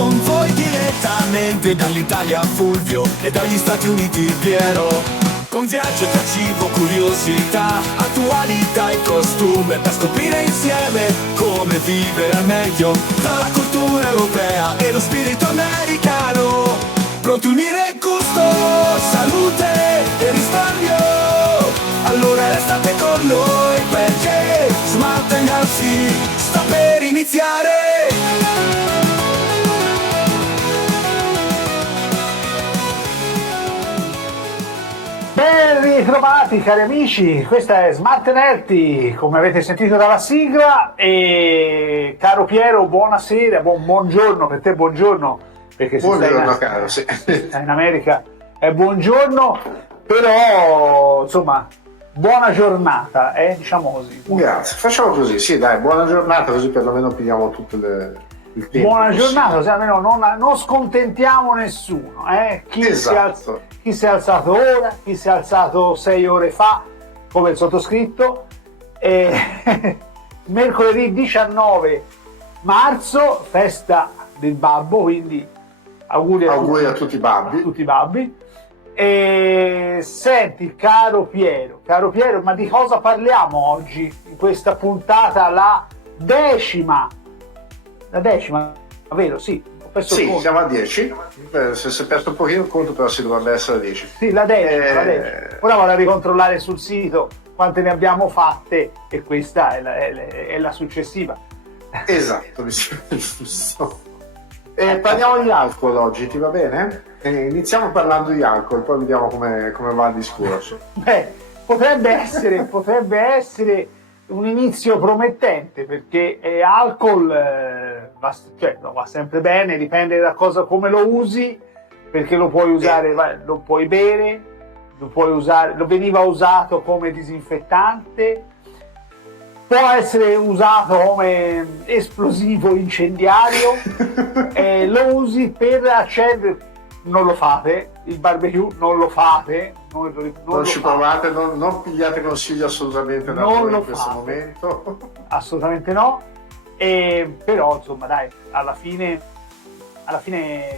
con voi direttamente dall'Italia Fulvio e dagli Stati Uniti Piero. Con viaggio tra cibo, curiosità, attualità e costume, per scoprire insieme come vivere al meglio tra la cultura europea e lo spirito americano. Pronti a unire gusto, salute e risparmio? Allora restate con noi perché Smart & Healthy sta per iniziare. Ben ritrovati cari amici, questa è Smart & Healthy, come avete sentito dalla sigla. E caro Piero, buonasera, buongiorno per te, buongiorno, perché se buongiorno caro, sì. Stai in America è buongiorno, però insomma buona giornata, diciamo così. Grazie, facciamo così, sì dai, buona giornata, così perlomeno pigliamo tutto il tempo. Buona giornata, così almeno non scontentiamo nessuno, chi esatto. Chi si è alzato ora, chi si è alzato 6 ore fa, come il sottoscritto. Mercoledì 19 marzo, festa del babbo, quindi auguri a tutti i babbi. E senti, caro Piero, ma di cosa parliamo oggi in questa puntata, la decima, vero? Sì. Sì, siamo a 10. Se si è perso un pochino il conto, però si dovrebbe essere 10. Sì, la decima. Ora vado a ricontrollare sul sito quante ne abbiamo fatte e questa è la successiva. Esatto, mi sembra giusto. Parliamo di alcol oggi, ti va bene? Iniziamo parlando di alcol, poi vediamo come va il discorso. Beh, potrebbe essere un inizio promettente, perché alcol va sempre bene, dipende da cosa, come lo usi, perché lo puoi usare, lo puoi bere, lo puoi usare, lo veniva usato come disinfettante, può essere usato come esplosivo incendiario, lo usi per accendere. Non lo fate, il barbecue non lo fate, non ci provate, non pigliate consigli assolutamente da noi in questo momento. Assolutamente no, però insomma dai, alla fine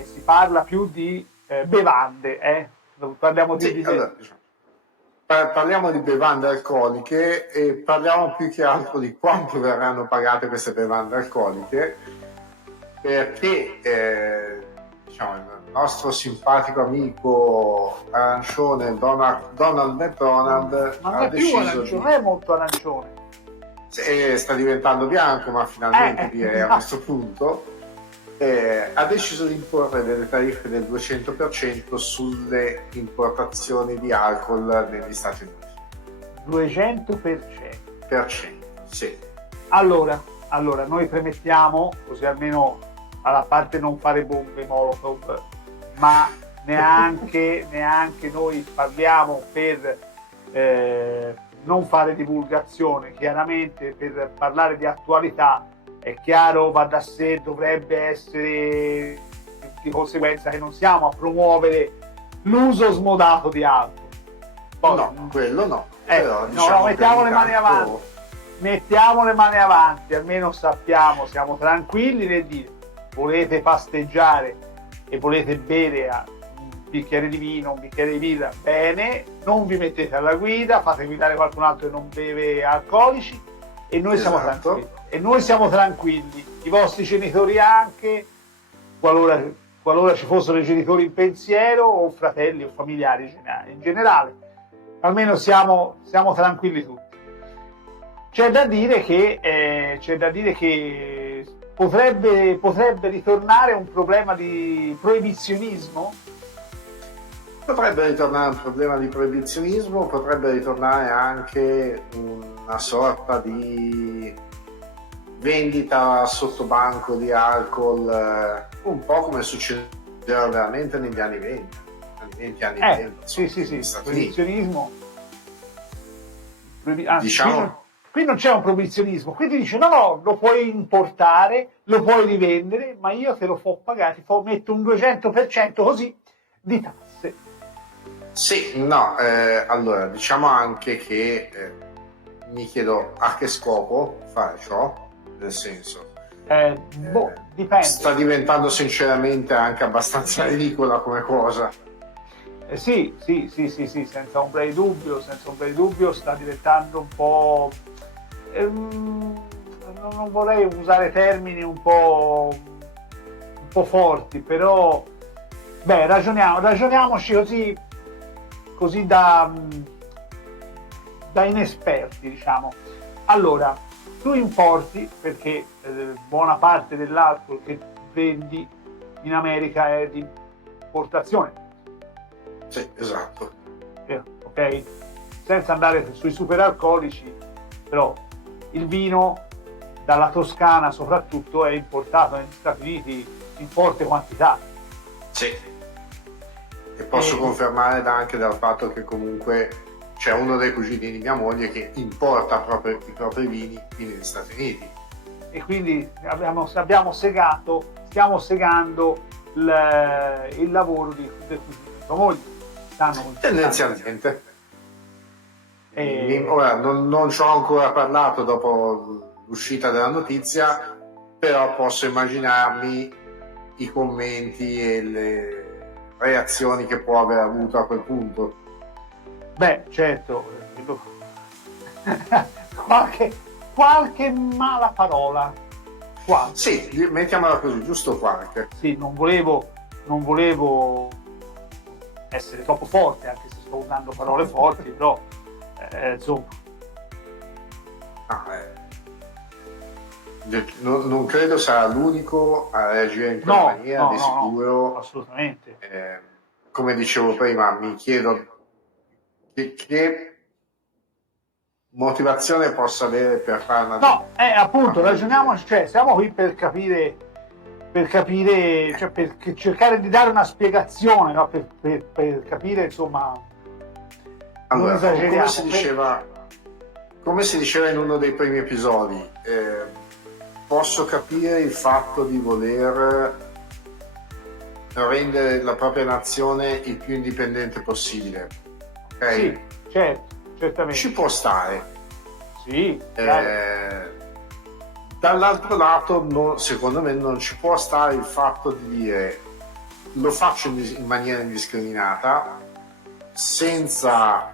si parla più di bevande, parliamo di allora, parliamo di bevande alcoliche e parliamo più che altro di quanto verranno pagate queste bevande alcoliche, perché il nostro simpatico amico arancione Donald McDonald ma non è più arancione, non è molto arancione, sta diventando bianco, ma finalmente direi a questo punto ha deciso di imporre delle tariffe del 200% sulle importazioni di alcol negli Stati Uniti. 200%? Sì. Allora noi premettiamo, così almeno alla parte non fare bombe molotov, ma neanche noi parliamo per non fare divulgazione. Chiaramente per parlare di attualità è chiaro, va da sé, dovrebbe essere di conseguenza che non siamo a promuovere l'uso smodato di alcol. Poi, no, quello no. Però, mettiamo le mani avanti. Mettiamo le mani avanti, almeno sappiamo, siamo tranquilli nel dire: volete pasteggiare e volete bere un bicchiere di vino, un bicchiere di birra, bene, non vi mettete alla guida, fate guidare qualcun altro che non beve alcolici e noi siamo tranquilli. E noi siamo tranquilli, i vostri genitori anche, qualora ci fossero i genitori in pensiero, o fratelli o familiari in generale, almeno siamo tranquilli tutti. C'è da dire che potrebbe ritornare un problema di proibizionismo? Potrebbe ritornare un problema di proibizionismo, potrebbe ritornare anche una sorta di vendita sotto banco di alcol, un po' come succedeva veramente negli anni 20 anni 30. Sì, proibizionismo. Diciamo. Qui non c'è un proibizionismo, qui ti dice no, lo puoi importare, lo puoi rivendere, ma io te lo fo pagare, metto un 200% così di tasse. Sì, no, allora diciamo anche che mi chiedo a che scopo fare ciò, nel senso Dipende. Sta diventando sinceramente anche abbastanza ridicola come cosa. Sì, senza ombra di dubbio sta diventando un po'... non vorrei usare termini un po' forti, però ragioniamoci così da inesperti, diciamo. Allora, tu importi perché buona parte dell'alcol che vendi in America è di importazione. Sì, esatto. Ok? Senza andare sui superalcolici, però il vino dalla Toscana soprattutto è importato negli Stati Uniti in forte quantità. Sì. E posso confermare anche dal fatto che comunque c'è uno dei cugini di mia moglie che importa proprio i propri vini negli Stati Uniti. E quindi stiamo segando il lavoro del cugino di tua moglie. Tendenzialmente. Ora non ci ho ancora parlato dopo l'uscita della notizia, però posso immaginarmi i commenti e le reazioni che può aver avuto a quel punto. Beh, certo, qualche mala parola. Qualche. Sì, mettiamola così, giusto qualche. Sì, non volevo essere troppo forte, anche se sto usando parole forti, però insomma. Non credo sarà l'unico a reagire in quella maniera, di sicuro. No, assolutamente. Come dicevo prima, mi chiedo che motivazione possa avere per fare una... No, appunto, ragioniamoci, cioè siamo qui per capire, cioè per cercare di dare una spiegazione, no? per capire, insomma, allora, come si diceva in uno dei primi episodi, posso capire il fatto di voler rendere la propria nazione il più indipendente possibile, ok? Sì, certo, certamente. Ci può stare. Sì, dall'altro lato, secondo me non ci può stare il fatto di dire lo faccio in maniera indiscriminata, senza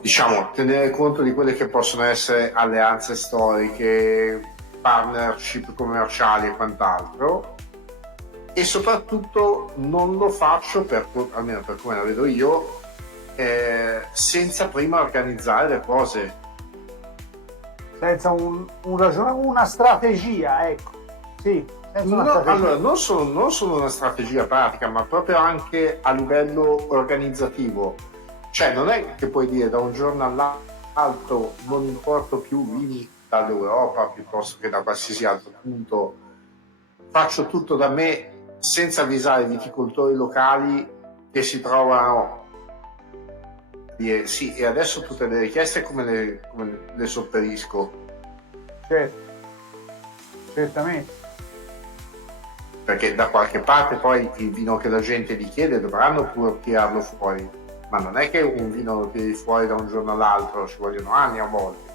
diciamo tenere conto di quelle che possono essere alleanze storiche, partnership commerciali e quant'altro, e soprattutto non lo faccio, almeno per come la vedo io, senza prima organizzare le cose, senza una strategia, ecco. Sì, senza una strategia. Allora, non solo una strategia pratica, ma proprio anche a livello organizzativo. Cioè, non è che puoi dire da un giorno all'altro non importo più vini dall'Europa piuttosto che da qualsiasi altro punto, faccio tutto da me senza avvisare i viticoltori locali che si trovano a dire sì, e adesso tutte le richieste come le sopperisco? Certo, certamente. Perché da qualche parte poi il vino che la gente gli chiede dovranno pure tirarlo fuori, ma non è che un vino lo tiri fuori da un giorno all'altro, ci vogliono anni a volte.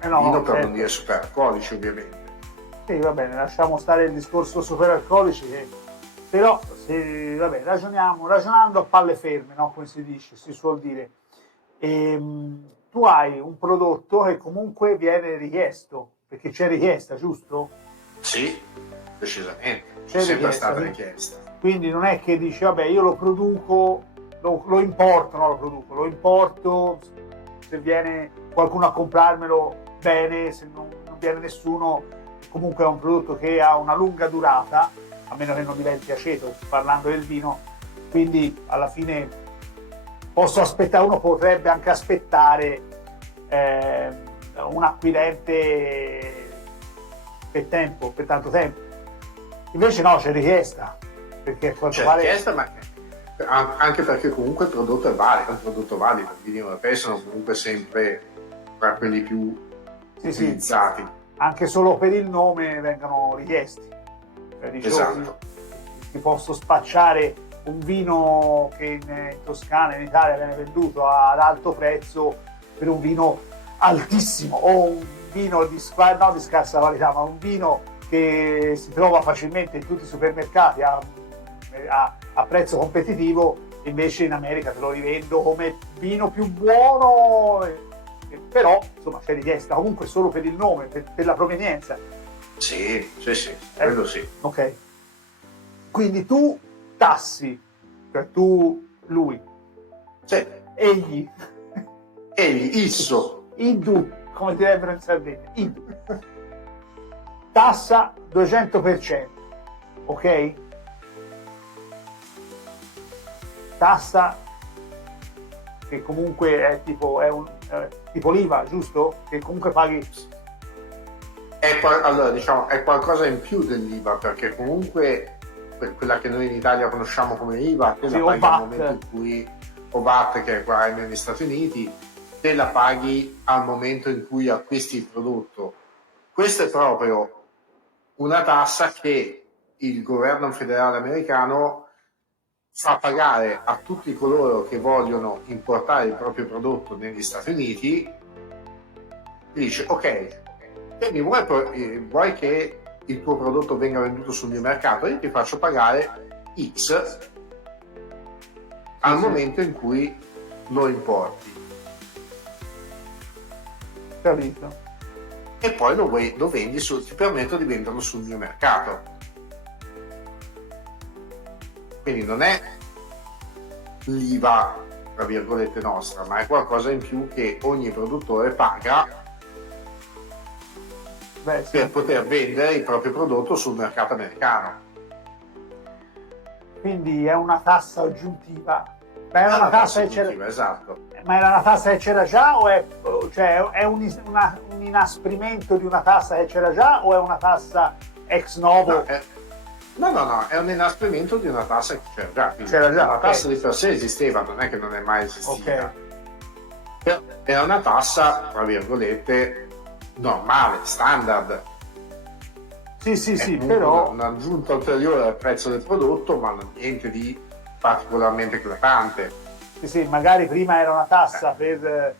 Vino per non dire superalcolici, ovviamente. Sì, va bene, lasciamo stare il discorso superalcolici, però ragionando a palle ferme, no? Come si dice, si suol dire. Tu hai un prodotto che comunque viene richiesto, perché c'è richiesta, giusto? Sì, decisamente, c'è sempre stata richiesta. Quindi non è che dici, vabbè, io lo produco, lo importo, se viene qualcuno a comprarmelo bene, se non viene nessuno, comunque è un prodotto che ha una lunga durata, a meno che non diventi aceto, parlando del vino, quindi alla fine posso aspettare, uno potrebbe anche aspettare un acquirente per tanto tempo. Invece no, c'è richiesta, perché richiesta, ma anche perché comunque il prodotto è valido, i vini europei sono comunque sempre tra quelli più utilizzati. Sì. Anche solo per il nome vengono richiesti. Esatto. Ti posso spacciare un vino che in Toscana, in Italia, viene venduto ad alto prezzo per un vino altissimo, o un vino di scarsa qualità, ma un vino che si trova facilmente in tutti i supermercati a prezzo competitivo, invece in America te lo rivendo come vino più buono, però insomma c'è richiesta comunque solo per il nome, per la provenienza. Sì, quello sì. Ok. Quindi tu tassi, cioè lui, Sì. egli, Isso. Idu, come direbbero in Sardegna, Idu, tassa 200%, ok? Tassa che comunque è tipo l'IVA, giusto? Che comunque paghi. Allora, diciamo, è qualcosa in più dell'IVA, perché comunque quella che noi in Italia conosciamo come IVA, te Sì, la paghi al momento in cui, o VAT, che è qua negli Stati Uniti, te la paghi al momento in cui acquisti il prodotto. Questa è proprio una tassa che il governo federale americano fa pagare a tutti coloro che vogliono importare il proprio prodotto negli Stati Uniti. Dice: ok, quindi vuoi che il tuo prodotto venga venduto sul mio mercato, io ti faccio pagare X al momento in cui lo importi. Capito? E poi lo vendi, ti permetto di venderlo sul mio mercato. Quindi non è l'IVA, tra virgolette, nostra, ma è qualcosa in più che ogni produttore paga per poter vendere il proprio prodotto sul mercato americano. Quindi è una tassa aggiuntiva. Ma era una tassa che c'era, esatto. Ma era una tassa che c'era già, o è un inasprimento di una tassa che c'era già, o è una tassa ex novo? No, è un inasprimento di una tassa che c'era già. C'era già, la tassa di per sé esisteva, non è che non è mai esistita. Era una tassa, tra virgolette, normale, standard. Sì, però un'aggiunta ulteriore al prezzo del prodotto, ma niente di particolarmente eclatante. Sì, magari prima era una tassa per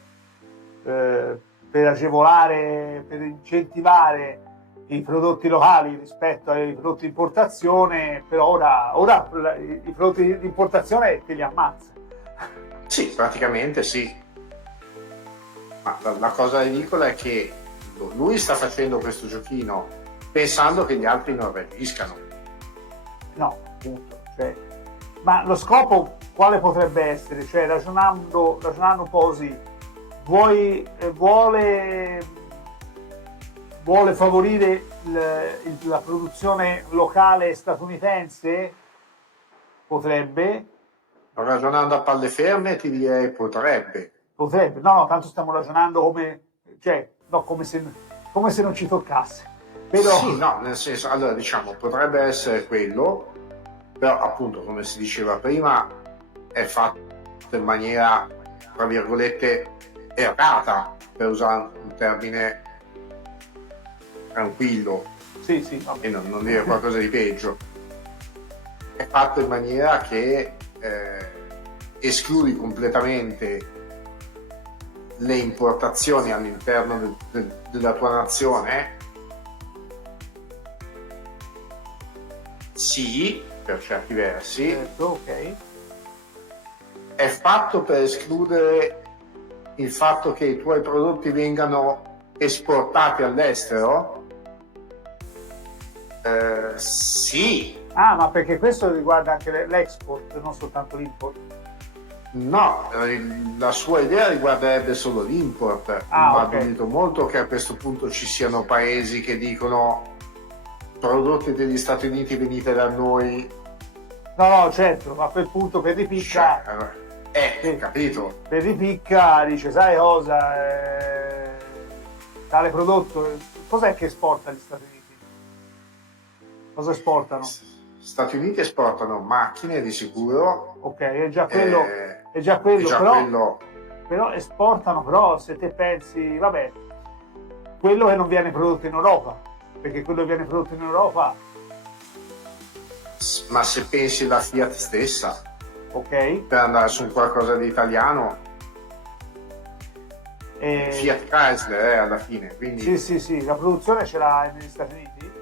agevolare, per incentivare i prodotti locali rispetto ai prodotti di importazione, però ora i prodotti di importazione te li ammazza. Sì, praticamente sì. Ma la cosa ridicola è che lui sta facendo questo giochino pensando che gli altri non reagiscano. No, appunto. Ma lo scopo quale potrebbe essere? Cioè, ragionando un po' così, vuole favorire la produzione locale statunitense? Potrebbe. Ragionando a palle ferme ti direi potrebbe. No, tanto stiamo ragionando come se non ci toccasse. Però... Sì, no, nel senso, allora diciamo, potrebbe essere quello, però appunto, come si diceva prima, è fatto in maniera, tra virgolette, errata, per usare un termine tranquillo. Sì, vabbè. E non dire qualcosa di peggio. È fatto in maniera che escludi completamente le importazioni all'interno della tua nazione. Sì, per certi versi. Certo, ok. È fatto per escludere il fatto che i tuoi prodotti vengano esportati all'estero? Sì. Ah, ma perché questo riguarda anche l'export, non soltanto l'import? No, la sua idea riguarderebbe solo l'import, ma okay. dubito molto che a questo punto ci siano paesi che dicono: prodotti degli Stati Uniti, venite da noi. No, certo, ma a quel punto per ripicca... capito. Per ripicca dice: sai cosa, tale prodotto, cos'è che esporta gli Stati Uniti? Cosa esportano? Stati Uniti esportano macchine di sicuro. Ok, è già quello. Però esportano, però se te pensi, vabbè, quello che non viene prodotto in Europa, perché quello che viene prodotto in Europa... Ma se pensi alla Fiat stessa, ok, per andare su qualcosa di italiano, Fiat Chrysler alla fine, quindi sì, la produzione ce l'ha negli Stati Uniti?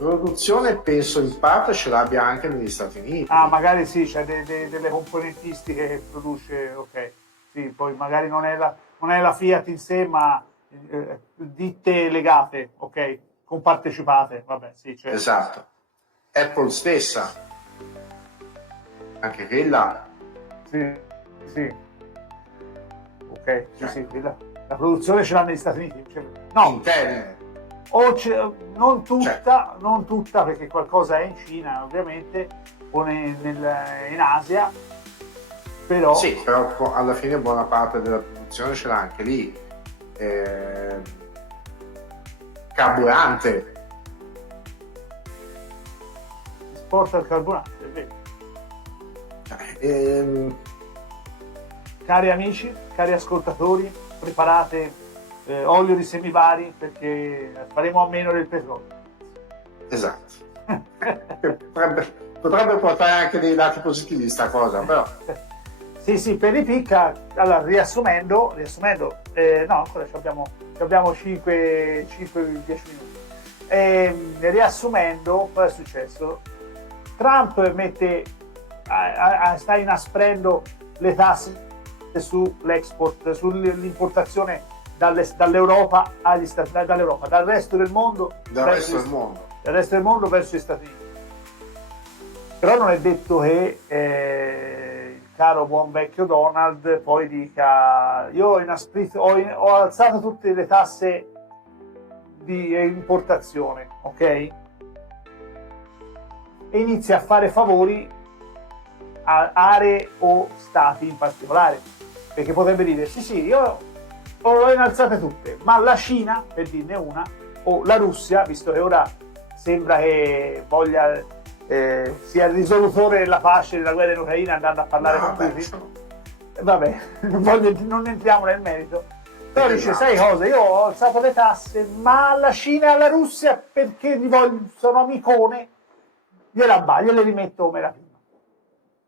produzione penso in parte ce l'abbia anche negli Stati Uniti. Ah, magari sì, c'è delle componentistiche che produce, ok. Sì, poi magari non è la Fiat in sé, ma ditte legate, ok, compartecipate, vabbè, sì, certo. Esatto. Apple stessa, anche quella. Sì. Ok, sì, la produzione ce l'ha negli Stati Uniti. No, Intel. non tutta, perché qualcosa è in Cina, ovviamente, o in Asia, però... Sì, però alla fine buona parte della produzione ce l'ha anche lì. Carburante. Esporta il carburante, è vero. Cari amici, cari ascoltatori, preparate olio di semi vari, perché faremo a meno del petrolio. Esatto. potrebbe portare anche dei lati positivi sta cosa, però. Sì, per i picca, allora riassumendo, no, ancora abbiamo 5-10 minuti. Riassumendo, cosa è successo? Trump sta inasprendo le tasse sull'export, sull'importazione dall'Europa dal resto del mondo verso gli Stati Uniti. Però non è detto che il caro buon vecchio Donald poi dica: io ho alzato tutte le tasse di importazione, ok? E inizia a fare favori a aree o stati in particolare, perché potrebbe dire sì, io le innalzate tutte, ma la Cina, per dirne una, o la Russia, visto che ora sembra che voglia sia il risolutore della pace della guerra in Ucraina, andando a parlare con Putin. Vabbè, non entriamo nel merito, però dice: sai cosa, io ho alzato le tasse, ma alla Cina e alla Russia, perché sono amicone, gliele rimetto come la prima.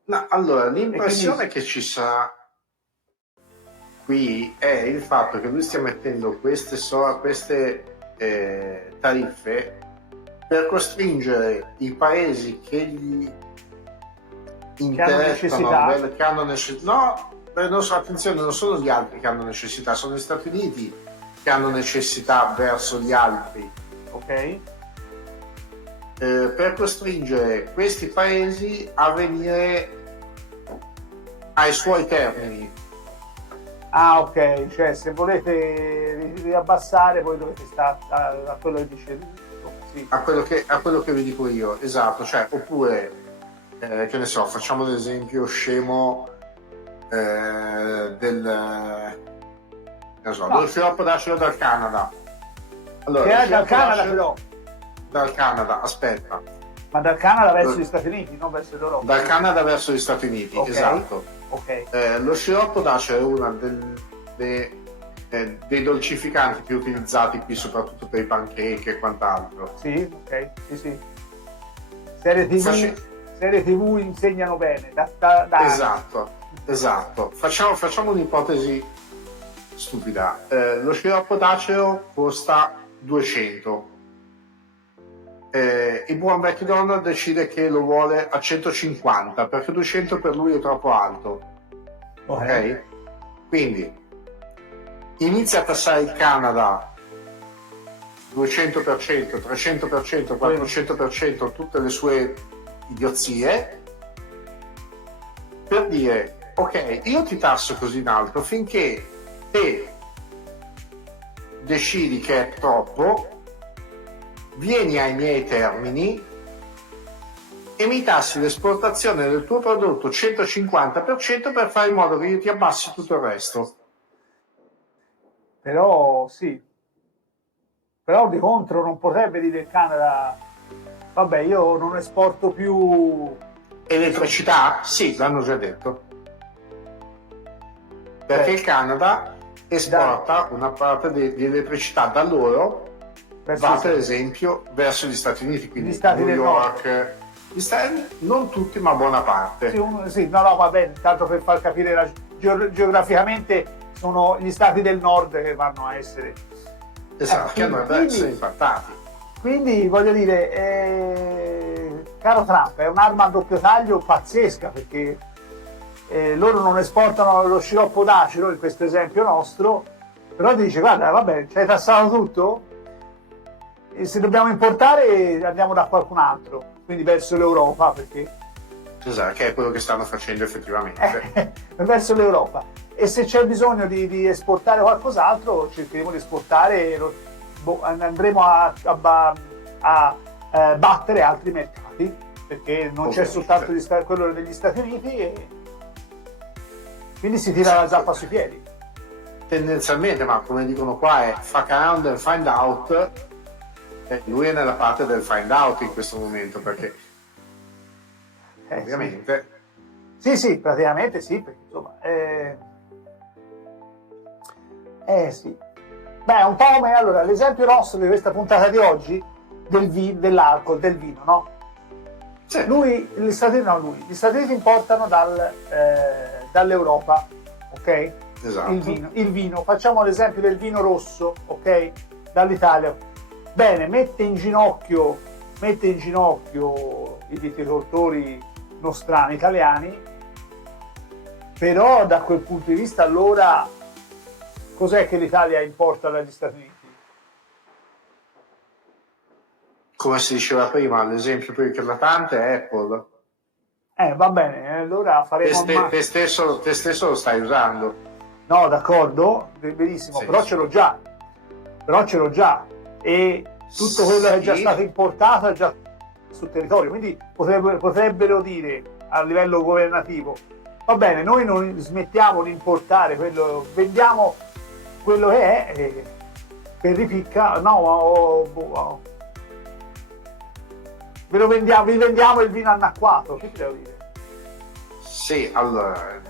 No, allora, l'impressione che ci sarà qui è il fatto che lui stia mettendo queste tariffe per costringere i paesi che gli interessano, che hanno necessità. No, attenzione, non sono gli altri che hanno necessità, sono gli Stati Uniti che hanno necessità verso gli altri. Ok. Per costringere questi paesi a venire ai suoi termini. Ah, ok, cioè se volete riabbassare poi dovete stare a quello che dice. Sì. A quello che vi dico io, esatto, cioè, oppure che ne so, facciamo l'esempio scemo dello sciroppo d'acero dal Canada. Allora, che è dal Canada, però. Dal Canada, aspetta. Ma dal Canada verso gli Stati Uniti, non verso l'Europa. Dal Canada verso gli Stati Uniti, okay. Esatto. Okay. Lo sciroppo d'acero è uno dei dolcificanti più utilizzati qui, soprattutto per i pancake e quant'altro. Sì, ok, sì. Serie TV insegnano bene. Esatto. Facciamo un'ipotesi stupida. Lo sciroppo d'acero costa 200. Il buon vecchio Donald decide che lo vuole a 150 perché 200 per lui è troppo alto. Ok? Quindi inizia a tassare il Canada 200%, 300%, 400%, tutte le sue idiozie, per dire: ok, io ti tasso così in alto finché te decidi che è troppo, vieni ai miei termini e mi tassi l'esportazione del tuo prodotto 150% per fare in modo che io ti abbassi tutto il resto. Però di contro non potrebbe dire il Canada: vabbè, io non esporto più elettricità? Sì, l'hanno già detto, perché il Canada esporta una parte di elettricità da loro, va per esempio verso gli Stati Uniti, quindi New York, non tutti ma buona parte. Sì, no, va bene, tanto per far capire geograficamente sono gli stati del nord che vanno a essere, esatto, che dovrebbero essere impattati. Quindi voglio dire, caro Trump, è un'arma a doppio taglio pazzesca, perché loro non esportano lo sciroppo d'acero, in questo esempio nostro, però ti dice guarda vabbè, ci hai tassato tutto, e se dobbiamo importare andiamo da qualcun altro, quindi verso l'Europa, perché Esatto, che è quello che stanno facendo effettivamente. verso l'Europa, e se c'è bisogno di esportare qualcos'altro cercheremo di esportare, andremo a battere altri mercati, perché non c'è soltanto quello degli Stati Uniti, e quindi si tira la zappa sui piedi. Tendenzialmente, ma come dicono qua, è fuck around and find out, e lui è nella parte del find out in questo momento, perché ovviamente sì, praticamente sì, perché insomma sì. Beh, un po' come allora l'esempio nostro di questa puntata di oggi dell'alcol, del vino, no? sì. Gli Stati Uniti importano dall'Europa, ok? Esatto. Il vino, facciamo l'esempio del vino rosso, ok? Dall'Italia. Bene, mette in ginocchio i viticoltori nostrani italiani, però da quel punto di vista allora cos'è che l'Italia importa dagli Stati Uniti? Come si diceva prima, l'esempio più eclatante è Apple. Va bene, allora faremo te stesso lo stai usando. No, d'accordo, benissimo, Sì, però sì. ce l'ho già, e tutto quello che è già stato importato è già sul territorio, quindi potrebbero dire a livello governativo va bene, noi non smettiamo di importare quello, vendiamo quello che è, per ripicca, vi vendiamo il vino annacquato, che ti devo dire? Sì, allora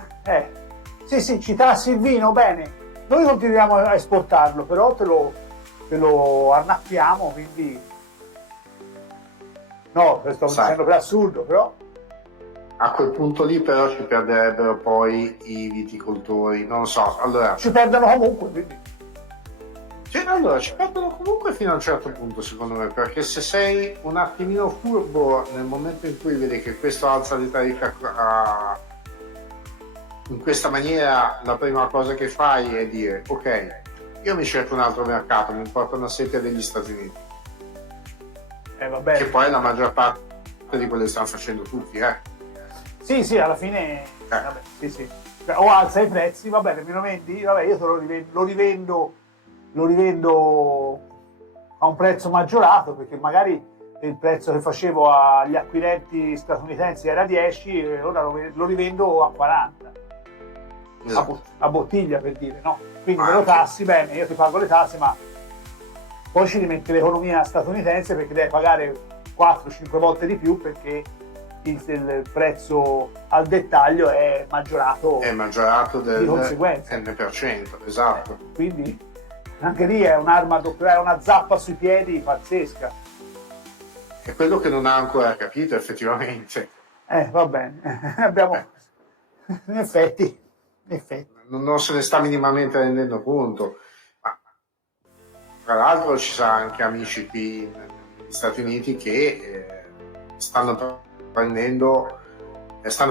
Sì, ci tassi il vino, bene, noi continuiamo a esportarlo, però te lo annacquiamo, quindi no, sto dicendo per assurdo, però a quel punto lì però ci perderebbero poi i viticoltori, non so, allora ci perdono comunque, quindi allora ci perdono comunque fino a un certo punto, secondo me, perché se sei un attimino furbo nel momento in cui vedi che questo alza le tariffe in questa maniera, la prima cosa che fai è dire ok, io mi cerco un altro mercato, mi importa una sete degli Stati Uniti, va bene. che poi è la maggior parte di quello che stanno facendo tutti, Sì, alla fine vabbè, sì. O alza i prezzi, va bene, me lo vendi, vabbè, io te lo rivendo a un prezzo maggiorato, perché magari il prezzo che facevo agli acquirenti statunitensi era 10 e ora lo rivendo a 40. esatto. A bottiglia, per dire, no? Quindi me lo tassi, bene, io ti pago le tasse, ma poi ci rimetti l'economia statunitense, perché devi pagare 4-5 volte di più, perché il prezzo al dettaglio è maggiorato del di conseguenza. N%, esatto. Quindi anche lì è un'arma doppia, è una zappa sui piedi pazzesca. È quello che non ha ancora capito effettivamente. Va bene, abbiamo in effetti. Non se ne sta minimamente rendendo conto. Ma tra l'altro ci sono anche amici qui negli Stati Uniti che stanno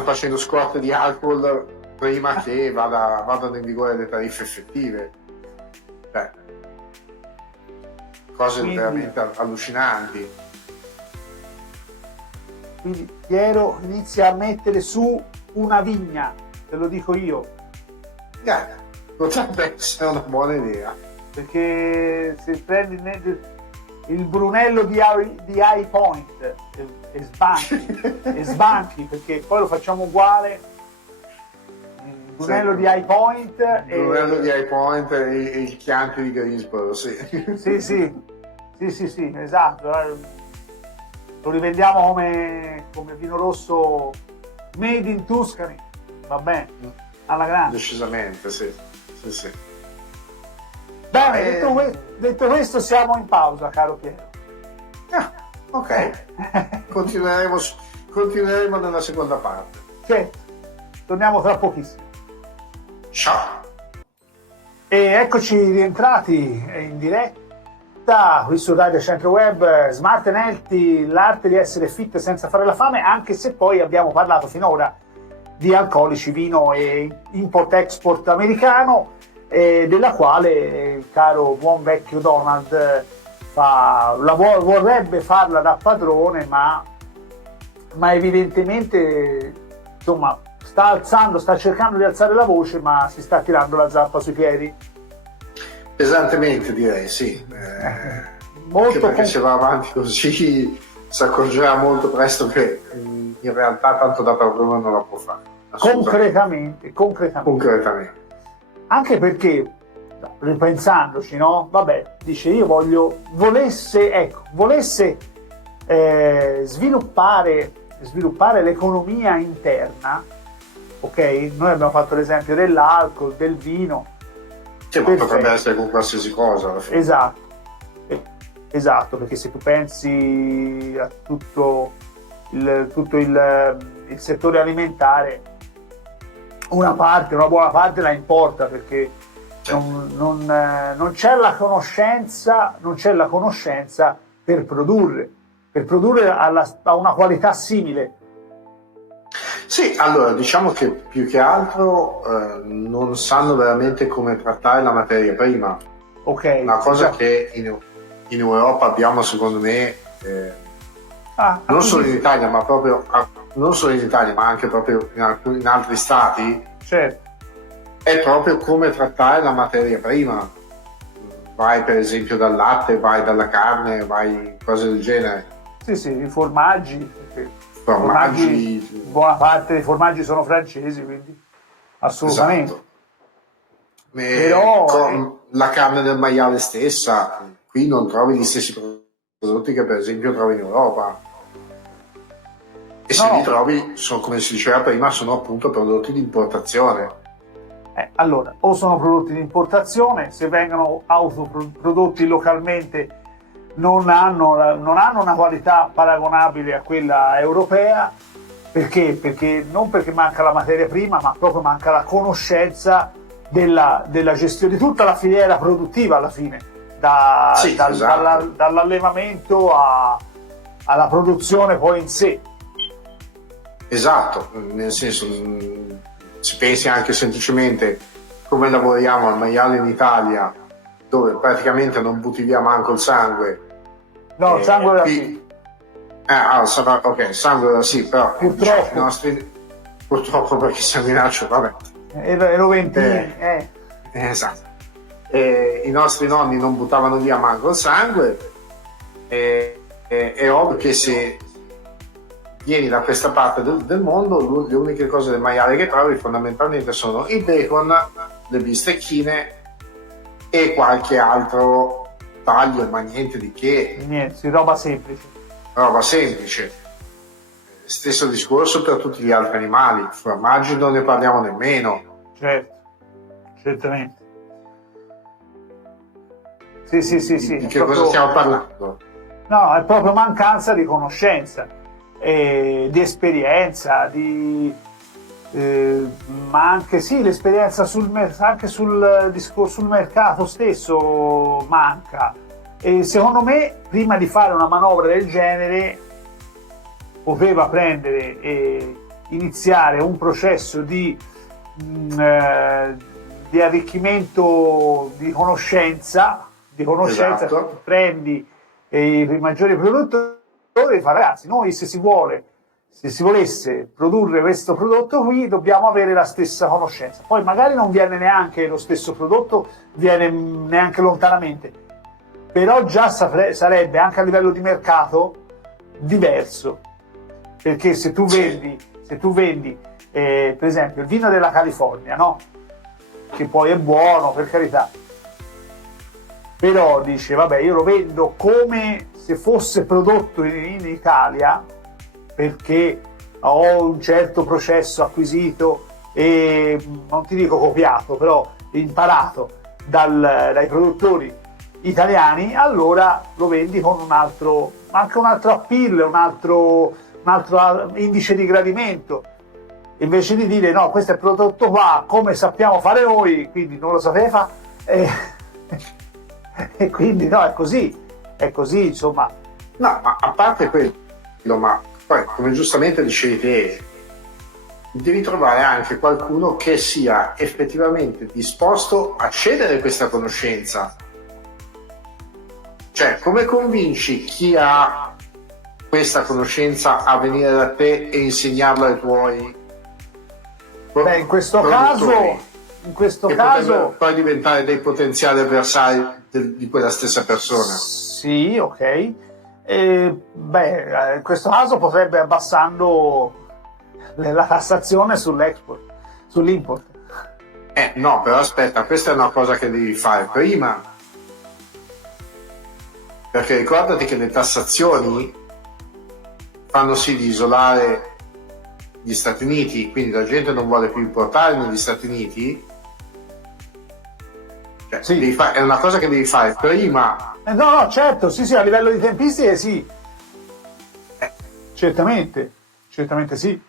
facendo scorte di alcol prima che vadano in vigore le tariffe effettive. Cose veramente allucinanti. Quindi Piero inizia a mettere su una vigna, te lo dico io. Potrebbe essere una buona idea. Perché se prendi il Brunello di High Point e sbanchi, perché poi lo facciamo uguale, il Brunello di High Point e il Chianti di Greensboro, sì, esatto, lo rivendiamo come vino rosso made in Tuscany, va bene, alla grande, decisamente, sì. Bene, detto questo siamo in pausa, caro Piero. Ok, continueremo nella seconda parte. Certo, torniamo tra pochissimo. Ciao. E eccoci rientrati in diretta qui su Radio Centro Web, Smart and Healthy, l'arte di essere fit senza fare la fame, anche se poi abbiamo parlato finora di alcolici, vino e import-export americano, della quale il caro buon vecchio Donald vorrebbe farla da padrone, ma evidentemente insomma sta cercando di alzare la voce, ma si sta tirando la zappa sui piedi. Pesantemente, direi, sì. Molto perché se va avanti così si accorgerà molto presto che in realtà tanto da padrone non la può fare. Concretamente. Anche perché, ripensandoci, no? Vabbè, dice io volesse sviluppare l'economia interna, ok? Noi abbiamo fatto l'esempio dell'alcol, del vino. Sì, ma potrebbe essere con qualsiasi cosa alla fine. Esatto, perché se tu pensi a tutto il settore alimentare, una buona parte la importa, perché non c'è la conoscenza per produrre a una qualità simile. Sì, allora diciamo che più che altro non sanno veramente come trattare la materia prima. Ok. Una cosa che in Europa abbiamo, secondo me, non solo in Italia, ma anche proprio in altri stati, certo, è proprio come trattare la materia prima. Vai per esempio dal latte, vai dalla carne, vai cose del genere. Sì, i formaggi. Formaggi, buona parte dei formaggi sono francesi, quindi assolutamente. Esatto. Però la carne del maiale stessa, qui non trovi gli stessi prodotti che per esempio trovi in Europa, e se li trovi, come si diceva prima, sono appunto prodotti di importazione. Allora, o sono prodotti di importazione, se vengono autoprodotti localmente non hanno una qualità paragonabile a quella europea. Perché non perché manca la materia prima, ma proprio manca la conoscenza della gestione di tutta la filiera produttiva alla fine, esatto. dall'allevamento alla produzione poi in sé. Esatto, nel senso, si pensi anche semplicemente come lavoriamo al maiale in Italia, dove praticamente non butti via manco il sangue. No, il sangue era sì. Ok, sangue era sì, però purtroppo, purtroppo perché sanguinaccio, vabbè. Ero 20. Esatto. I nostri nonni non buttavano via manco il sangue. È ovvio che se vieni da questa parte del mondo, le uniche cose del maiale che trovi fondamentalmente sono il bacon, le bistecchine e qualche altro taglio, ma niente di che. Niente, roba semplice. Stesso discorso per tutti gli altri animali. Formaggi non ne parliamo nemmeno. Certo, certamente. Sì. Di che cosa stiamo parlando? No, è proprio mancanza di conoscenza, di esperienza, ma anche sì, l'esperienza sul mercato stesso manca. E secondo me, prima di fare una manovra del genere, poteva prendere e iniziare un processo di arricchimento di conoscenza. Esatto. Prendi i maggiori produttori e fa: ragazzi, noi se si volesse produrre questo prodotto qui, dobbiamo avere la stessa conoscenza. Poi magari non viene neanche lo stesso prodotto, viene neanche lontanamente, però già sarebbe anche a livello di mercato diverso, perché se tu vendi per esempio il vino della California, no? Che poi è buono, per carità, però dice vabbè, io lo vendo come se fosse prodotto in Italia, perché ho un certo processo acquisito e non ti dico copiato, però imparato dai produttori italiani, allora lo vendi con anche un altro appeal, un altro indice di gradimento, invece di dire no, questo è il prodotto qua come sappiamo fare noi, quindi non lo sapete fare, E, e quindi no, è così, insomma. No, ma a parte quello, ma poi, come giustamente dicevi te, devi trovare anche qualcuno che sia effettivamente disposto a cedere questa conoscenza. Cioè, come convinci chi ha questa conoscenza a venire da te e insegnarla ai tuoi Beh, in questo produttori, caso che potrebbero poi diventare dei potenziali avversari di quella stessa persona? sì, ok. In questo caso potrebbe abbassando la tassazione sull'export, sull'import. No, però aspetta, questa è una cosa che devi fare prima, perché ricordati che le tassazioni fanno sì di isolare gli Stati Uniti, quindi la gente non vuole più importare negli Stati Uniti. Cioè, Sì. è una cosa che devi fare prima. No, certo, sì, a livello di tempistiche sì. Certamente sì.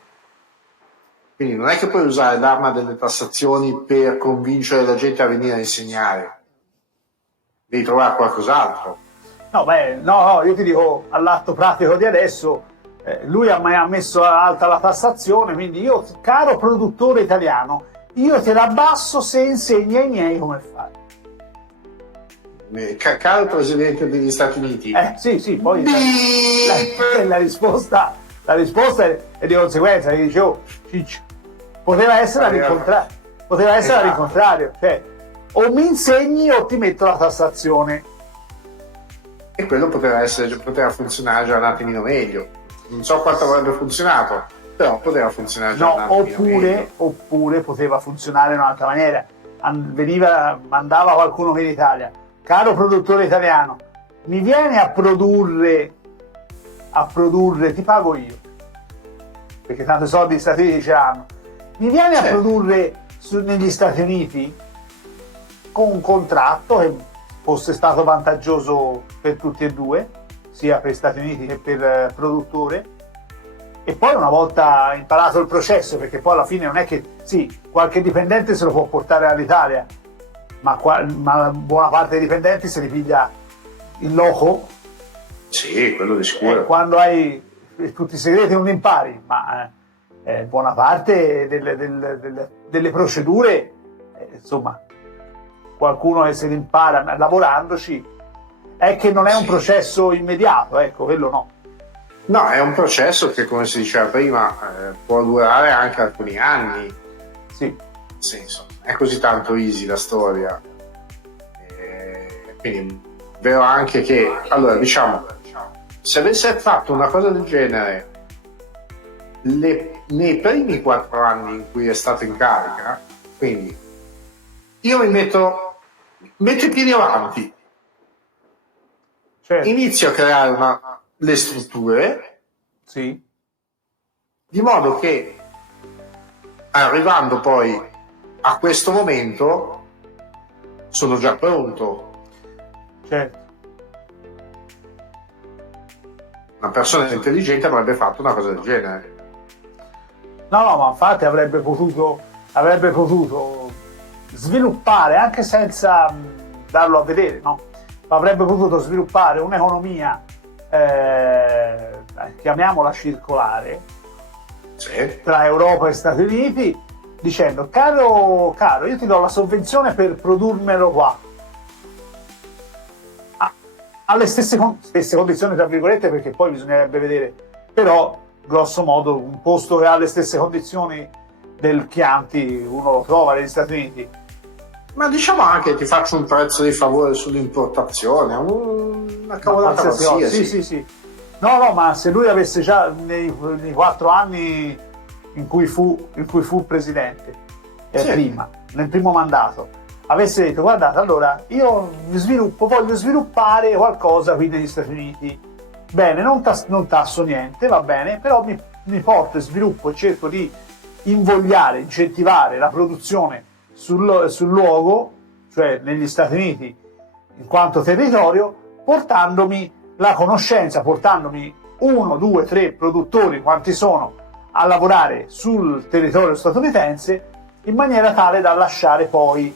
Quindi non è che puoi usare l'arma delle tassazioni per convincere la gente a venire a insegnare. Devi trovare qualcos'altro. No, io ti dico, all'atto pratico di adesso, lui ha messo alta la tassazione, quindi io, caro produttore italiano, io te la abbasso se insegni ai miei come fare. Caro Presidente degli Stati Uniti. Sì, poi la risposta è di conseguenza, che dice, oh, Ciccio, poteva essere al contrario, cioè, o mi insegni o ti metto la tassazione. E quello poteva funzionare già un attimino meglio. Non so quanto avrebbe funzionato, però poteva funzionare già un attimino meglio. Oppure poteva funzionare in un'altra maniera. Mandava qualcuno in Italia, caro produttore italiano, mi vieni a produrre, ti pago io, perché tanto soldi gli Stati Uniti ce l'hanno, mi vieni a produrre negli Stati Uniti con un contratto che fosse stato vantaggioso per tutti e due, sia per gli Stati Uniti che per il produttore, e poi una volta imparato il processo, perché poi alla fine non è che sì, qualche dipendente se lo può portare all'Italia, ma buona parte dei dipendenti se li piglia in loco. Sì, quello di sicuro. Quando hai tutti i segreti non li impari, ma buona parte delle procedure, insomma, qualcuno che se li impara lavorandoci, è che non è un processo immediato, ecco, quello no. No, è un processo che, come si diceva prima, può durare anche alcuni anni. Sì. Nel senso, è così tanto easy la storia. Quindi è vero anche che, allora, diciamo, se avesse fatto una cosa del genere nei primi 4 anni in cui è stato in carica, quindi io metto i piedi avanti, Certo. inizio a creare le strutture, Sì. di modo che arrivando poi a questo momento sono già pronto. Certo. Una persona intelligente avrebbe fatto una cosa del genere. No, ma infatti avrebbe potuto sviluppare, anche senza darlo a vedere, no? Ma avrebbe potuto sviluppare un'economia, chiamiamola circolare, Sì. tra Europa e Stati Uniti, dicendo, caro, io ti do la sovvenzione per produrmelo qua, alle stesse condizioni, tra virgolette, perché poi bisognerebbe vedere, però grosso modo un posto che ha le stesse condizioni del Chianti uno lo trova negli Stati Uniti. Ma diciamo anche ti faccio un prezzo di favore sull'importazione, una cavolata qualsiasi. Sì. No, ma se lui avesse già nei 4 anni in cui fu presidente, prima, nel primo mandato, avesse detto, guardate, allora io voglio sviluppare qualcosa qui negli Stati Uniti, bene, non tasso niente, va bene, però mi porto e sviluppo e cerco di incentivare la produzione sul luogo, cioè negli Stati Uniti in quanto territorio, portandomi la conoscenza, portandomi 1, 2, 3 produttori, quanti sono, a lavorare sul territorio statunitense, in maniera tale da lasciare poi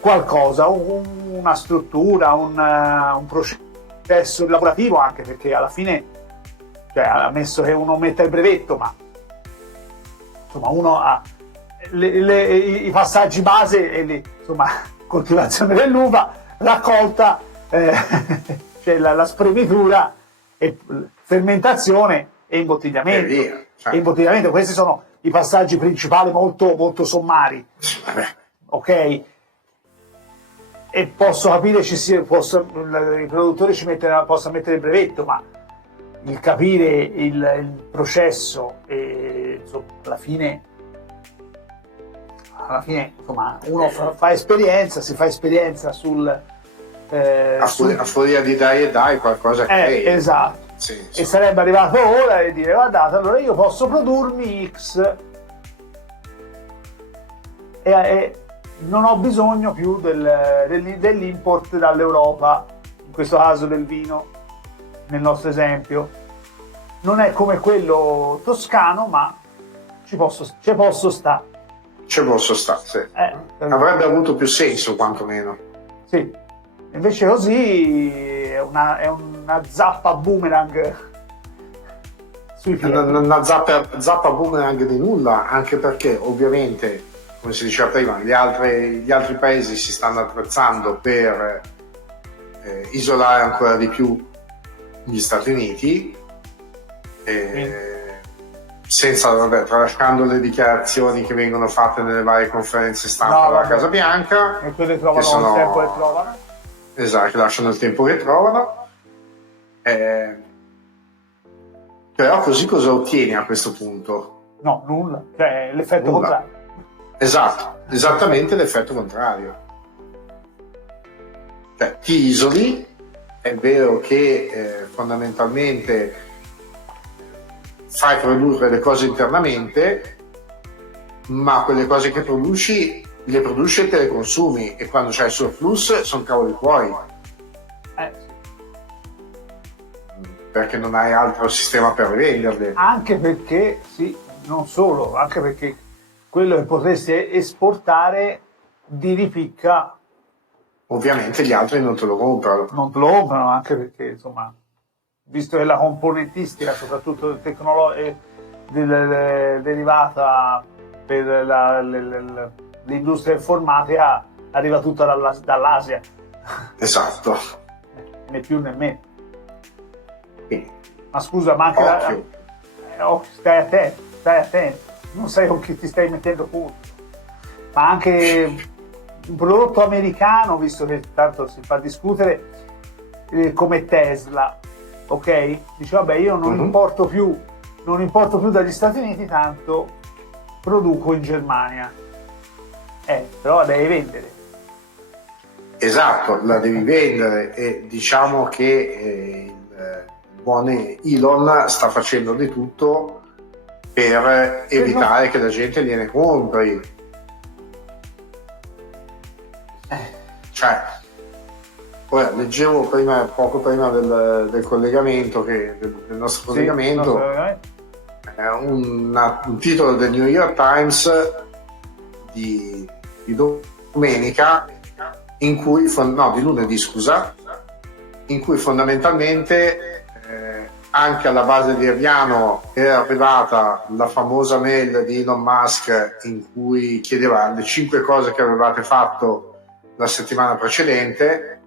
qualcosa, una struttura, un processo lavorativo, anche perché alla fine, cioè, ammesso che uno metta il brevetto, ma insomma uno ha i passaggi base e insomma coltivazione dell'uva, raccolta, cioè la spremitura, e fermentazione e imbottigliamento. Certo. E imbottigliamento, questi sono i passaggi principali molto, molto sommari. Ok? E posso capire i produttori possano mettere il brevetto, ma il capire il processo e insomma, alla fine insomma uno fa esperienza, si fa esperienza sul a furia di dai qualcosa che esatto. Sì. E sarebbe arrivato ora e dire guardate, allora io posso produrmi X e non ho bisogno più dell'import dall'Europa, in questo caso del vino, nel nostro esempio. Non è come quello toscano, ma ci posso stare. Ci posso stare, sì. Avrebbe avuto più senso, quantomeno. Sì. Invece così è una zappa boomerang sui piedi. Una zappa boomerang di nulla, anche perché ovviamente, come si diceva prima, gli altri paesi si stanno attrezzando per isolare ancora di più gli Stati Uniti, tralasciando le dichiarazioni che vengono fatte nelle varie conferenze stampa della Casa Bianca, e quelle trovano il tempo che trovano. Esatto, che lasciano il tempo che trovano. Però così cosa ottieni a questo punto? No, nulla, cioè l'effetto contrario. Esatto, esattamente l'effetto contrario. Cioè, ti isoli, è vero che fondamentalmente fai produrre le cose internamente, ma quelle cose che produci le produci e te le consumi, e quando c'hai il surplus sono cavoli tuoi. Perché non hai altro sistema per rivenderle. Anche perché, sì, non solo, anche perché quello che potresti esportare di ripicca. Ovviamente gli altri non te lo comprano. Non te lo comprano, anche perché, insomma, visto che la componentistica, soprattutto derivata per l'industria informatica, arriva tutta dall'Asia. Esatto. Né più né meno. Quindi, ma scusa, ma anche stai attento, non sai con chi ti stai mettendo contro. Ma anche un prodotto americano, visto che tanto si fa discutere, come Tesla, ok? Dice vabbè, io non importo più dagli Stati Uniti, tanto produco in Germania. Però la devi vendere. Esatto, la devi vendere, e diciamo che il buon Elon sta facendo di tutto per evitare che la gente gliene compri. Cioè, ora leggevo poco prima del collegamento, del nostro collegamento, un titolo del New York Times di domenica, di lunedì, scusa, in cui fondamentalmente anche alla base di Ariano era arrivata la famosa mail di Elon Musk in cui chiedeva le 5 cose che avevate fatto la settimana precedente,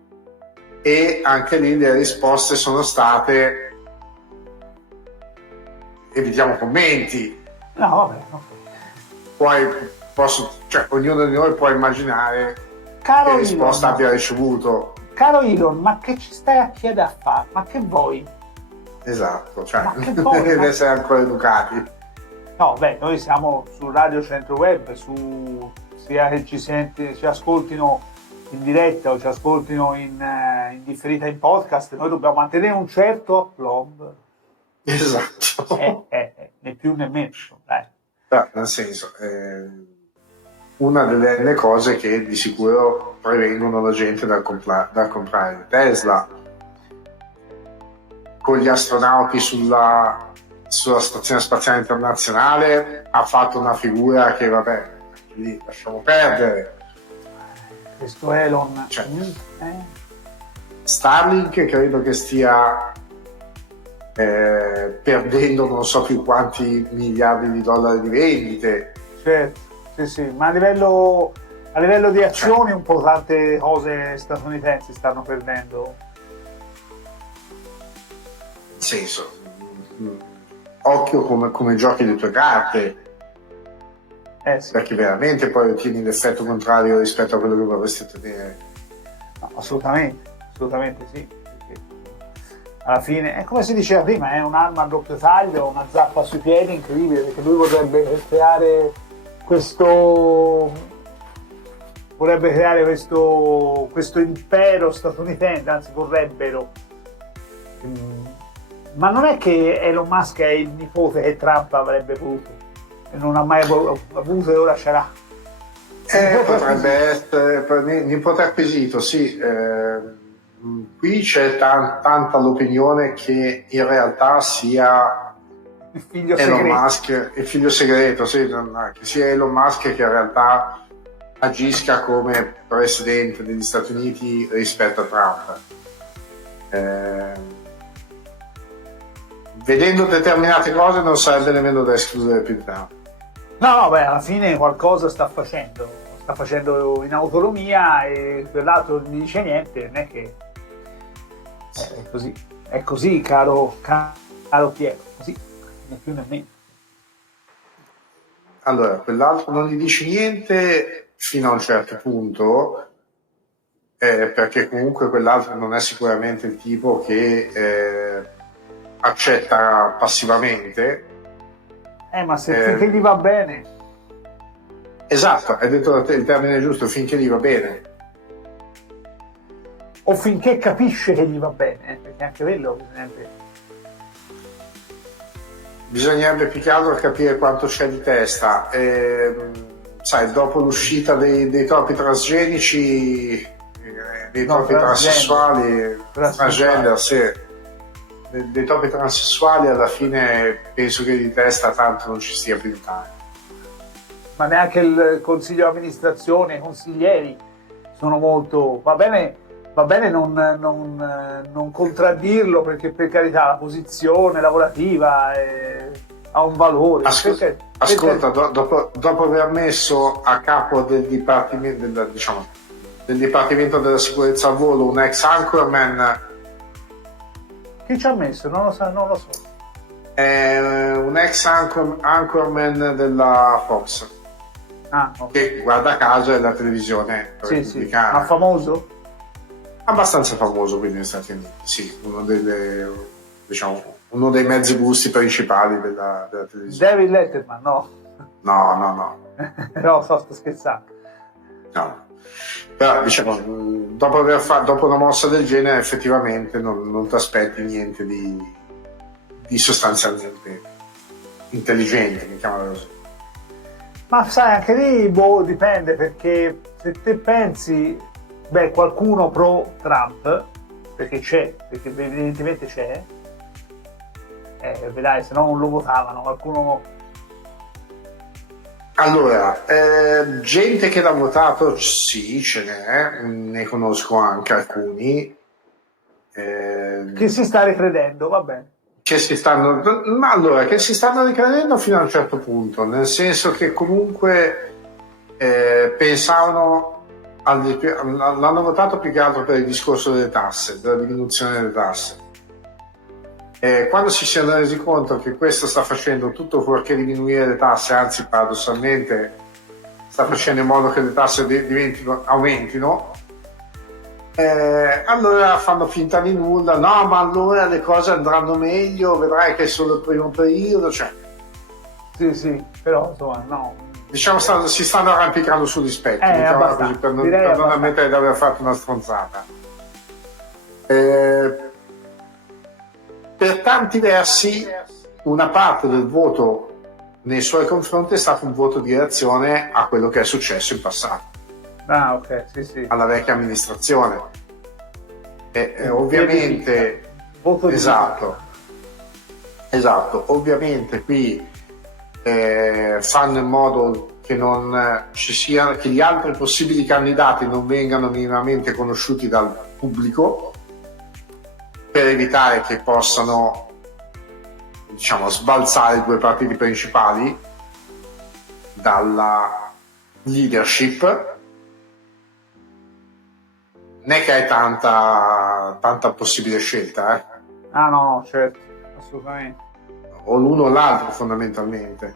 e anche lì le risposte sono state: evitiamo commenti. No, vabbè. Ognuno di noi può immaginare che risposta Elon, abbia ricevuto. Caro Elon, ma che ci stai a chiedere a fare? Ma che vuoi? Esatto, deve essere ancora educati. No, noi siamo su Radio Centro Web, sia che ci ascoltino in diretta o ci ascoltino in differita in podcast, noi dobbiamo mantenere un certo aplomb. Esatto. Né più né meno. Nel senso, una delle cose che di sicuro prevengono la gente dal comprare Tesla. Con gli astronauti sulla Stazione Spaziale Internazionale ha fatto una figura che, vabbè, lì lasciamo perdere. questo Elon. Cioè, Starlink credo che stia perdendo non so più quanti miliardi di dollari di vendite. Certo, sì, ma a livello di azioni un po' tante cose statunitensi stanno perdendo. Nel senso, occhio come giochi le tue carte, Sì. perché veramente poi ottieni l'effetto contrario rispetto a quello che vorresti ottenere. No, assolutamente sì. Perché alla fine, come si diceva prima, è un'arma a doppio taglio, una zappa sui piedi incredibile, perché lui vorrebbe creare questo impero statunitense, anzi vorrebbero. Ma non è che Elon Musk è il nipote che Trump avrebbe voluto e non ha mai avuto e ora ce l'ha. Potrebbe essere nipote acquisito, sì. Qui c'è tanta l'opinione che in realtà sia il figlio Elon segreto. Musk, il figlio segreto, sì, che sia Elon Musk che in realtà agisca come presidente degli Stati Uniti rispetto a Trump. Vedendo determinate cose non sarebbe nemmeno da escludere più di tanto. No, alla fine qualcosa sta facendo in autonomia e quell'altro non mi dice niente, non è che è così, caro Piero, così, né più né meno. Allora, quell'altro non gli dice niente fino a un certo punto, perché comunque quell'altro non è sicuramente il tipo che accetta passivamente. Ma finché gli va bene. Esatto, hai detto il termine giusto, finché gli va bene. O finché capisce che gli va bene, perché anche quello bisognerebbe più che altro capire quanto c'è di testa. Sai, dopo l'uscita dei topi transgenici, dei topi transessuali, transgender, sì. Dei topi transessuali, alla fine penso che di testa tanto non ci stia più di tanto. Ma neanche il consiglio di amministrazione, i consiglieri sono molto. Va bene non contraddirlo, perché per carità la posizione lavorativa ha un valore. Ascolta, dopo aver messo a capo del Dipartimento della Sicurezza al Volo un ex anchorman. Chi ci ha messo? Non lo so. Un ex anchorman della Fox. Okay. Che guarda caso è la televisione repubblicana. Ma famoso? Abbastanza famoso qui negli Stati Uniti, sì, uno dei mezzi gusti principali della televisione. David Letterman, no? No. No, sto scherzando. No. Però dopo una mossa del genere effettivamente non ti aspetti niente di sostanzialmente intelligente, mettiamola così. Ma sai, anche lì dipende, perché se te pensi, qualcuno pro Trump, perché evidentemente c'è, vedrai, se no non lo votavano, qualcuno. Allora, gente che l'ha votato sì, ce n'è, ne conosco anche alcuni. Che si sta ricredendo, va bene. Che si stanno ricredendo fino a un certo punto, nel senso che comunque pensavano, l'hanno votato più che altro per il discorso delle tasse, della diminuzione delle tasse. Quando si siano resi conto che questo sta facendo tutto fuorché diminuire le tasse, anzi paradossalmente sta facendo in modo che le tasse aumentino, allora fanno finta di nulla. No, ma allora le cose andranno meglio, vedrai che è solo il primo periodo, cioè. Sì, però insomma no. Diciamo si stanno arrampicando sugli specchi, così, per non ammettere di aver fatto una stronzata. Per tanti versi una parte del voto nei suoi confronti è stato un voto di reazione a quello che è successo in passato. Ok, sì. Alla vecchia amministrazione. Ovviamente voto di esatto, ovviamente qui fanno in modo che non ci sia, che gli altri possibili candidati non vengano minimamente conosciuti dal pubblico, per evitare che possano, diciamo, sbalzare i due partiti principali dalla leadership. Non è che hai tanta possibile scelta, Ah no, certo, assolutamente. o l'uno o l'altro fondamentalmente.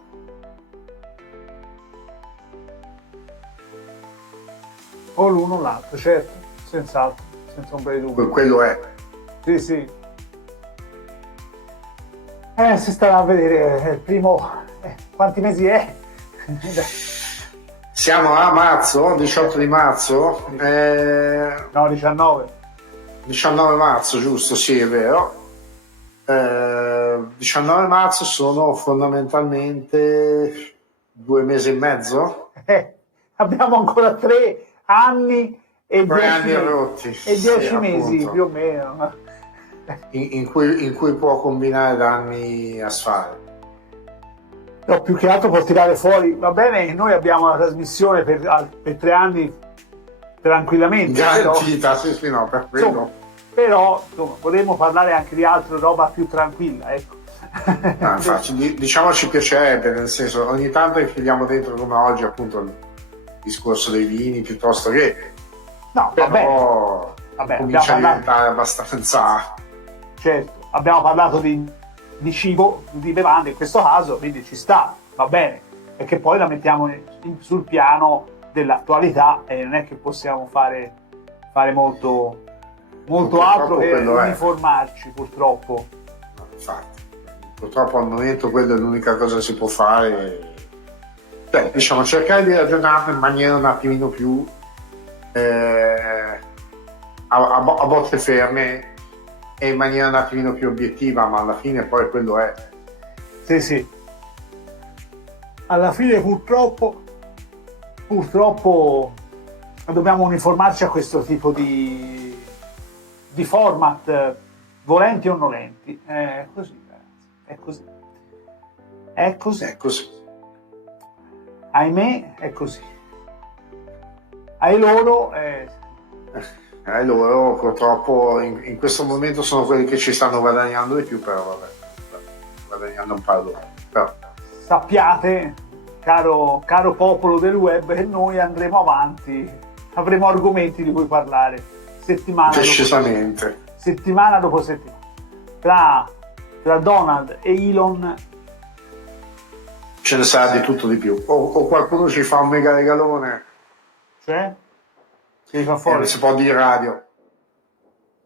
O l'uno o l'altro, certo, senz'altro, senza ombra di dubbio. Quello è. Sì, sì. Si starà a vedere il primo. Quanti mesi è? Siamo a marzo, 18 di marzo? No, 19. 19 marzo, giusto, sì, è vero. 19 marzo sono fondamentalmente 2 mesi e mezzo. Abbiamo ancora 3 anni e 3 anni 10 rotti. e 10 Sì, mesi appunto. più o meno. In cui può combinare danni a sfare. No, più che altro può tirare fuori. Va bene, noi abbiamo la trasmissione per 3 anni tranquillamente. Garantita, sì, no, per quello. Però insomma, vorremmo parlare anche di altra roba più tranquilla, ecco. No, infatti, diciamoci piacerebbe, nel senso, ogni tanto infiliamo dentro, come oggi, appunto, il discorso dei vini, piuttosto che... No, però vabbè, comincia a abbiamo diventare abbastanza... Certo, abbiamo parlato di cibo, di bevande in questo caso, quindi ci sta, va bene, e che poi la mettiamo sul piano dell'attualità e non è che possiamo fare molto altro che uniformarci, purtroppo. No, infatti, purtroppo al momento quella è l'unica cosa che si può fare. Cioè, diciamo, cercare di ragionare in maniera un attimino più a botte ferme e in maniera un attimino più obiettiva, ma alla fine poi quello è. Sì, sì. Alla fine purtroppo dobbiamo uniformarci a questo tipo di format, volenti o nolenti. È così, ragazzi. È così. Ahimè, è così. Ai loro... loro purtroppo in questo momento sono quelli che ci stanno guadagnando di più, però vabbè, guadagnando un po' loro. Però. Sappiate, caro popolo del web, che noi andremo avanti, avremo argomenti di cui parlare settimana dopo settimana. Tra Donald e Elon ce ne sarà di tutto di più, o qualcuno ci fa un mega regalone, cioè li fa fuori. Non si può dire radio,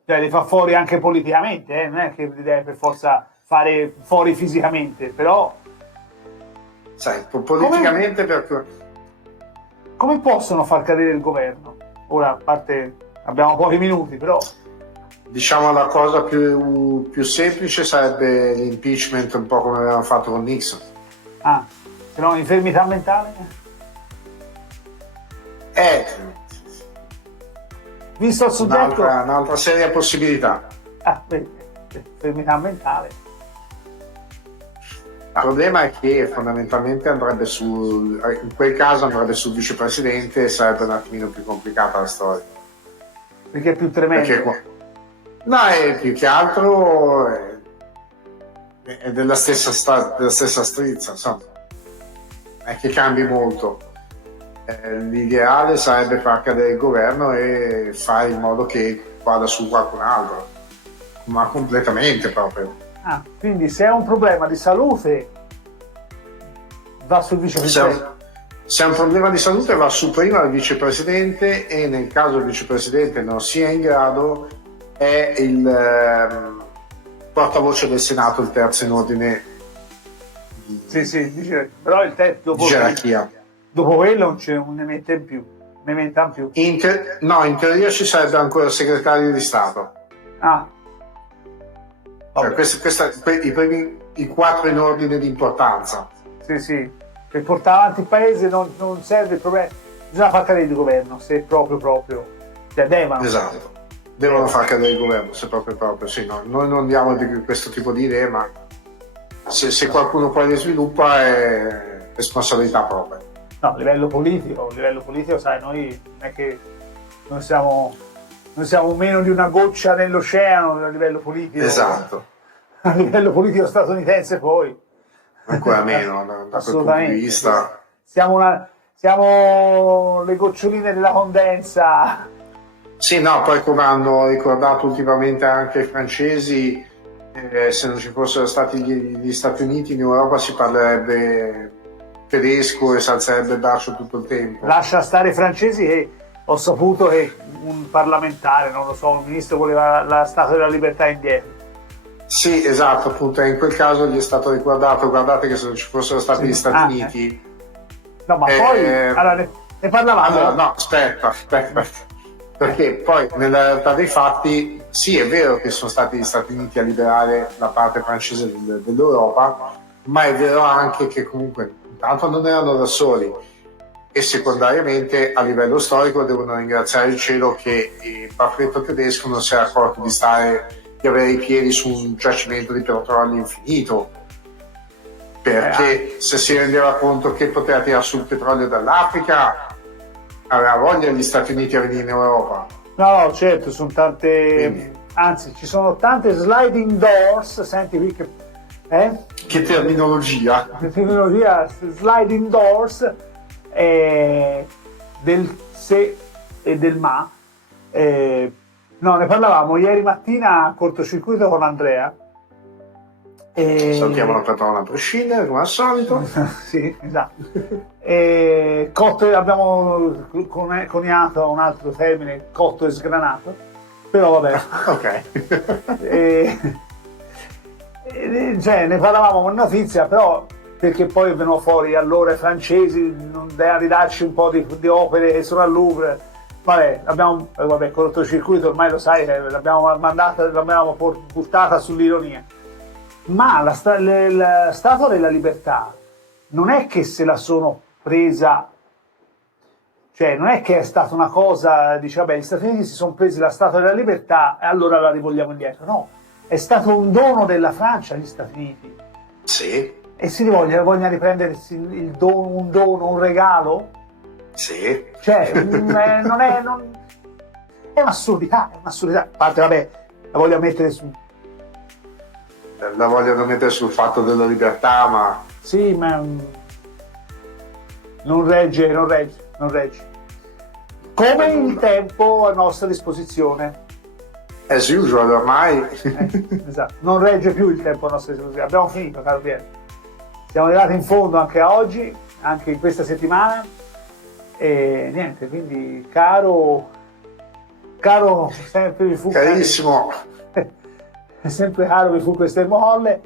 cioè li fa fuori anche politicamente, non è che li deve per forza fare fuori fisicamente, però sai, politicamente come possono far cadere il governo? Ora, a parte abbiamo pochi minuti, però diciamo la cosa più semplice sarebbe l'impeachment, un po' come avevamo fatto con Nixon. Se no infermità mentale? Visto il soggetto... Un'altra seria possibilità. Infermità mentale. Il problema è che fondamentalmente in quel caso andrebbe sul vicepresidente e sarebbe un attimino più complicata la storia. Perché è più tremendo? È più che altro è della stessa strizza, insomma. Non è che cambi molto. L'ideale sarebbe far cadere il governo e fare in modo che vada su qualcun altro, ma completamente proprio. Quindi se è un problema di salute va sul vicepresidente. Se è un problema di salute va su prima il vicepresidente e nel caso il vicepresidente non sia in grado è il portavoce del Senato, il terzo in ordine però il terzo di gerarchia. Dopo quello non ne mette in più, ne metta in più. In teoria ci sarebbe ancora il segretario di Stato. I 4 in ordine di importanza. Sì. Per portare avanti il paese non serve il problema. Bisogna far cadere il governo, se proprio. Cioè devono. Esatto. Devono far cadere il governo, se proprio. Sì, no. Noi non diamo questo tipo di idee, ma se qualcuno poi le sviluppa è responsabilità propria. No, a livello politico, sai, noi non è che non siamo meno di una goccia nell'oceano a livello politico. Esatto. A livello politico statunitense poi. Ancora meno, da quel punto di vista. Siamo le goccioline della condensa. Sì, no, poi come hanno ricordato ultimamente anche i francesi, se non ci fossero stati gli Stati Uniti in Europa si parlerebbe tedesco e si alzerebbe il braccio tutto il tempo. Lascia stare i francesi, che ho saputo che un parlamentare, non lo so, un ministro voleva la Statua della Libertà indietro. Sì, esatto, appunto, in quel caso gli è stato ricordato, guardate che se non ci fossero stati gli Stati Uniti... No, ma poi, allora, ne parlavamo. Allora, no, aspetta, perché poi nella realtà dei fatti, sì, è vero che sono stati gli Stati Uniti a liberare la parte francese dell'Europa, ma è vero anche che comunque intanto non erano da soli e secondariamente a livello storico devono ringraziare il cielo che il baffetto tedesco non si era accorto di avere i piedi su un giacimento di petrolio infinito, perché se si rendeva conto che poteva tirare sul petrolio dall'Africa aveva voglia gli Stati Uniti a venire in Europa. No, certo, sono tante. Quindi. Anzi, ci sono tante sliding doors. Senti qui che terminologia! Sliding doors del se e del ma. No, ne parlavamo ieri mattina a cortocircuito con Andrea. Saltiamo la patrona a prescindere, come al solito. Sì, esatto. Abbiamo coniato un altro termine, cotto e sgranato, però vabbè. Ok. Cioè, ne parlavamo con notizia, però perché poi vengono fuori allora i francesi non devono ridarci un po' di opere che sono al Louvre. Vabbè, cortocircuito ormai lo sai, l'abbiamo buttata sull'ironia. Ma la Statua della Libertà non è che se la sono presa, cioè non è che è stata una cosa, dice vabbè, gli Stati Uniti si sono presi la Statua della Libertà e allora la rivogliamo indietro. No, è stato un dono della Francia agli Stati Uniti. Sì. E si vogliono riprendersi un dono, un regalo? Sì. Cioè, è un'assurdità, A parte, vabbè, la vogliono mettere sul fatto della libertà, ma... Sì, ma non regge. Come il tempo a nostra disposizione. As usual, ormai. Esatto, non regge più il tempo a nostra disposizione. Abbiamo finito, caro Piero. Siamo arrivati in fondo anche a oggi, anche in questa settimana. E niente, quindi caro, sempre vi fu carissimo. Sempre caro vi fu questo termocolle.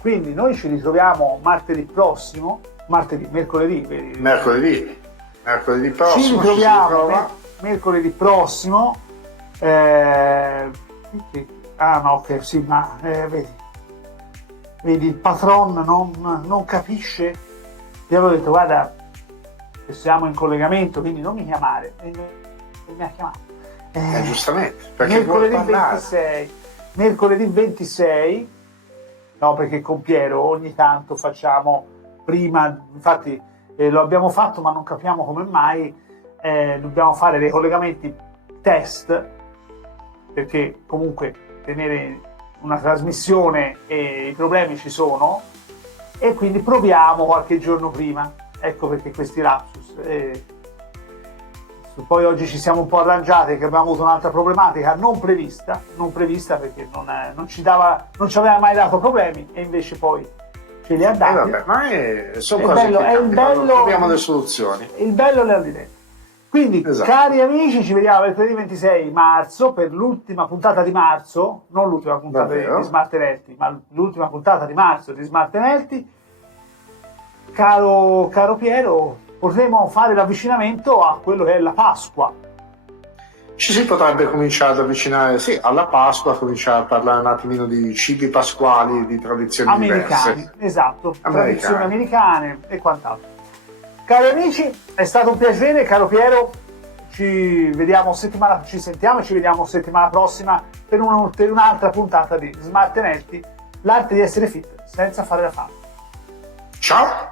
Quindi noi ci ritroviamo mercoledì prossimo. Mercoledì prossimo. Ci ritroviamo mercoledì prossimo. Vedi, il patron non capisce. Io avevo detto, guarda, siamo in collegamento, quindi non mi chiamare. E mi ha chiamato. Giustamente, perché mercoledì 26, no, perché con Piero ogni tanto facciamo prima, infatti lo abbiamo fatto ma non capiamo come mai, dobbiamo fare dei collegamenti test, perché comunque tenere una trasmissione e i problemi ci sono, e quindi proviamo qualche giorno prima, ecco perché questi lapsus. Poi oggi ci siamo un po' arrangiati che abbiamo avuto un'altra problematica non prevista perché non ci aveva mai dato problemi e invece poi ce li ha dati. Vabbè, ma sono cose troviamo le soluzioni. Il bello le ha detto. Quindi, esatto. Cari amici, ci vediamo mercoledì 26 marzo per l'ultima puntata di marzo, non l'ultima puntata di Smart Healthy, ma l'ultima puntata di marzo di Smart Healthy. Caro Piero, potremo fare l'avvicinamento a quello che è la Pasqua. Ci si potrebbe cominciare ad avvicinare, sì, alla Pasqua, cominciare a parlare un attimino di cibi pasquali, di tradizioni americane, diverse. Esatto, tradizioni americane e quant'altro. Cari amici, è stato un piacere, caro Piero, ci sentiamo e ci vediamo settimana prossima per un'altra puntata di Smart Healthy, l'arte di essere fit senza fare la fame. Ciao!